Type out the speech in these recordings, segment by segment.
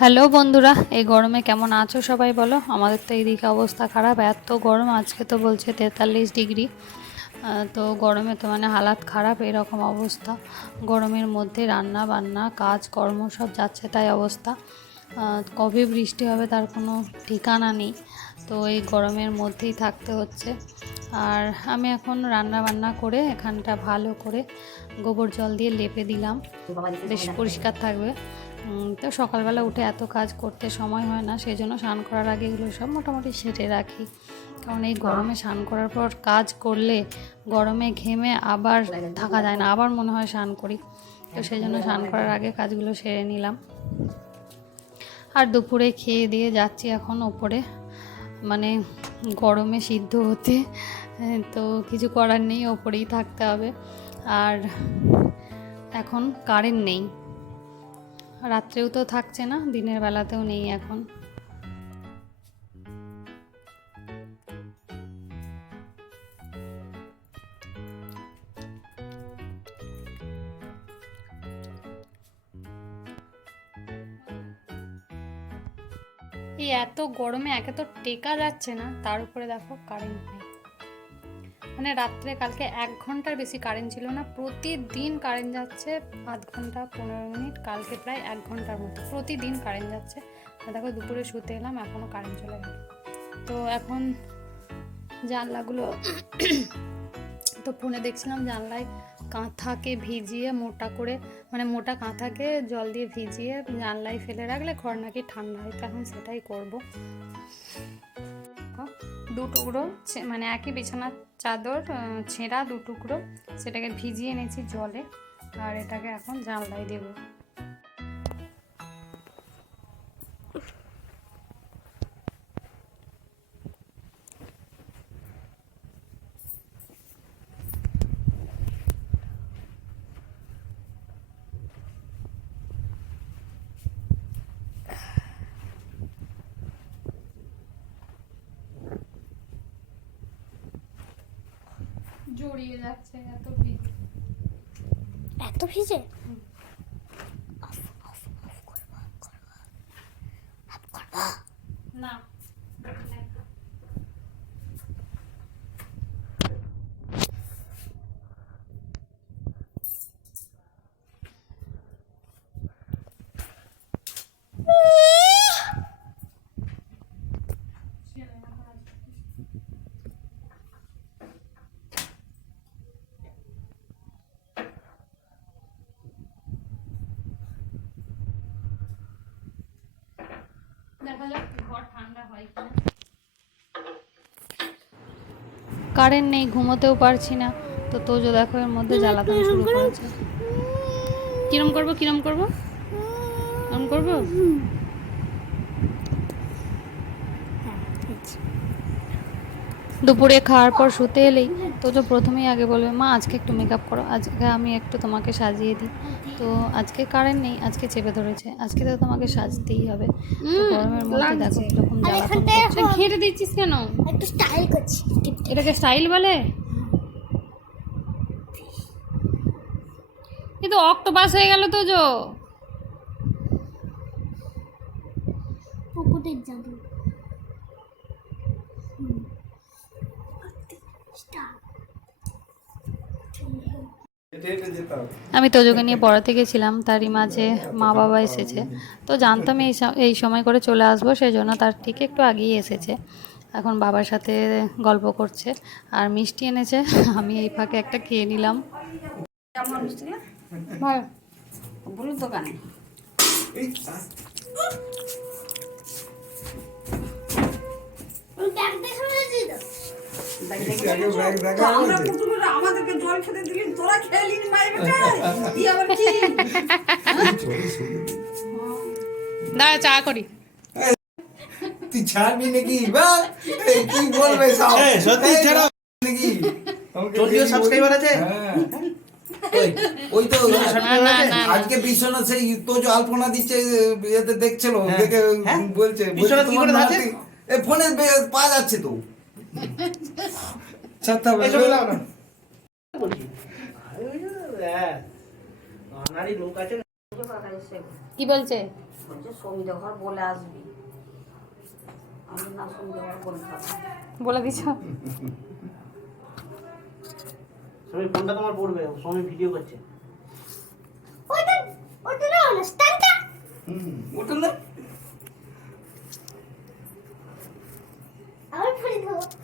Hello বন্ধুরা, এই গরমে কেমন আছো সবাই বলো? আমাদের তো এইদিকে অবস্থা খারাপ, এত গরম, আজকে তো বলছে তেতাল্লিশ ডিগ্রি। তো গরমে তো মানে হালাত খারাপ, এরকম অবস্থা। গরমের মধ্যে রান্না বান্না কাজ কর্ম সব যাচ্ছে তাই অবস্থা। কবে বৃষ্টি হবে তার কোনো ঠিকানা নেই। তো এই গরমের মধ্যেই থাকতে হচ্ছে। আর আমি এখন রান্না বান্না করে এখানটা ভালো করে গোবর জল দিয়ে লেপে দিলাম। বেশ পরিষ্কার থাকবে। তো সকালবেলা উঠে এত কাজ করতে সময় হয় না সেই জন্য স্নান করার আগে এগুলো সব মোটামুটি সেরে রাখি। কারণ এই গরমে স্নান করার পর কাজ করলে গরমে ঘেমে আবার থাকা যায় না, আবার মনে হয় স্নান করি। তো সেই জন্য স্নান করার আগে কাজগুলো সেরে নিলাম। আর দুপুরে খেয়ে দিয়ে যাচ্ছি এখন ওপরে। মানে গরমে সিদ্ধ হতে তো কিছু করার নেই, ওপরেই থাকতে হবে। আর এখন কারেন্ট নেই। রাত্রেও তো থাকছে না, দিনের বেলাতেও নেই এখন। এই এত গরমে একে তো টেকা যাচ্ছে না, তার উপরে দেখো কারেন্ট নেই। মানে রাত্রে কালকে এক ঘণ্টার বেশি কারেন্ট ছিল না, প্রতিদিন কারেন্ট যাচ্ছে আধ ঘণ্টা, পনেরো মিনিট, কালকে প্রায় এক ঘণ্টার মতো, প্রতিদিন কারেন্ট যাচ্ছে। দেখো দুপুরে শুতে এলাম এখনও কারেন্ট চলে গেল। তো এখন জানলাগুলো, তো ফোনে দেখছিলাম জানলায় কাঁথাকে ভিজিয়ে মোটা করে মানে মোটা কাঁথাকে জল দিয়ে ভিজিয়ে জানলায় ফেলে রাখলে ঘর নাকি ঠান্ডা হয় তখন সেটাই করব। দু টুকরো মানে একই বিছানার চাদর ছেঁড়া দু টুকরো, সেটাকে ভিজিয়ে এনেছি জলে, আর এটাকে এখন জানলায় দেবো। জড়িয়ে যাচ্ছে এত ভিজে। এত ভিজে? না। কারেন্ট নেই ঘুমোতেও পারছি না। তো তোজো দেখো এর মধ্যে জ্বালাতন শুরু করেছে। কিরম করব কিরম করব? কিরম করব? দুপুরে খাওয়ার পর শুতে এলেই তো তোজো প্রথমেই আগে বলবে মা আজকে একটু মেকআপ করো আজকে আমি একটু তোমাকে সাজিয়ে দিই। তো আজকে কারেন্ট নেই আজকে চেপে ধরেছে আজকে তো তোমাকে সাজতেই হবে। তো গরমের মধ্যে দেখো করছে। ঘেঁটে দিচ্ছিস কেন? একটু স্টাইল করছি এটাকে স্টাইল বলে? এ তো অক্টোপাস হয়ে গেল তো জো। পুকুরের জাদু। আমি তোজোকে নিয়ে পড়াতে গেছিলাম, তারই মাঝে মা বাবা এসেছে। তো জানতাম এই এই সময় করে চলে আসব সেই জন্য তার ঠিক একটু আগেই এসেছে। এখন বাবার সাথে গল্প করছে, আর মিষ্টি এনেছে, আমি এই ফাঁকে একটা খেয়ে নিলাম। দোকানে আমরা পুতুলরা আমাদেরকে জল খেতে দিলি তোরা খেলি মাই বেটা কি আবার কি? দাঁড়া চা করি। তুই ছাড়বি নাকি? বা কি বলবে সব? সত্যি ছাড়ো। নাকি? তোর সাবস্ক্রাইবার আছে? হ্যাঁ। ওই, ওই তো আজকে বিশ্বনাথ সেই তো যে আলপনা দিচ্ছে দেখছিল হ্যাঁ। দেখে হ্যাঁ? বলছে ফোনে পাওয়া যাচ্ছে তো। কি বলছে? বলে আসবি। আমি না বলে দিছ? ফোনটা তোমার পড়বে সময় ভিডিও করছে। ওইটা ওইটা না স্ট্যান্ডটা। হুম ওটা না আবার ফুলি দেবো হ্যাঁ দেখো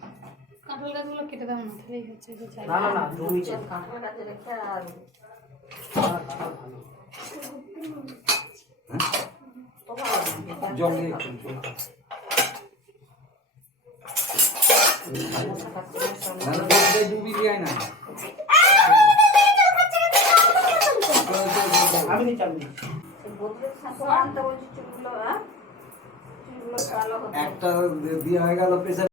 কাঁঠাল গাছগুলো কেটে দাও না তাহলেই হচ্ছে যে না না না কাঁঠাল গাছে রেখে আর। জল দিয়ে ডুবি না। আমি হ্যাঁ একটা দিয়ে হয়ে গেল প্রেসার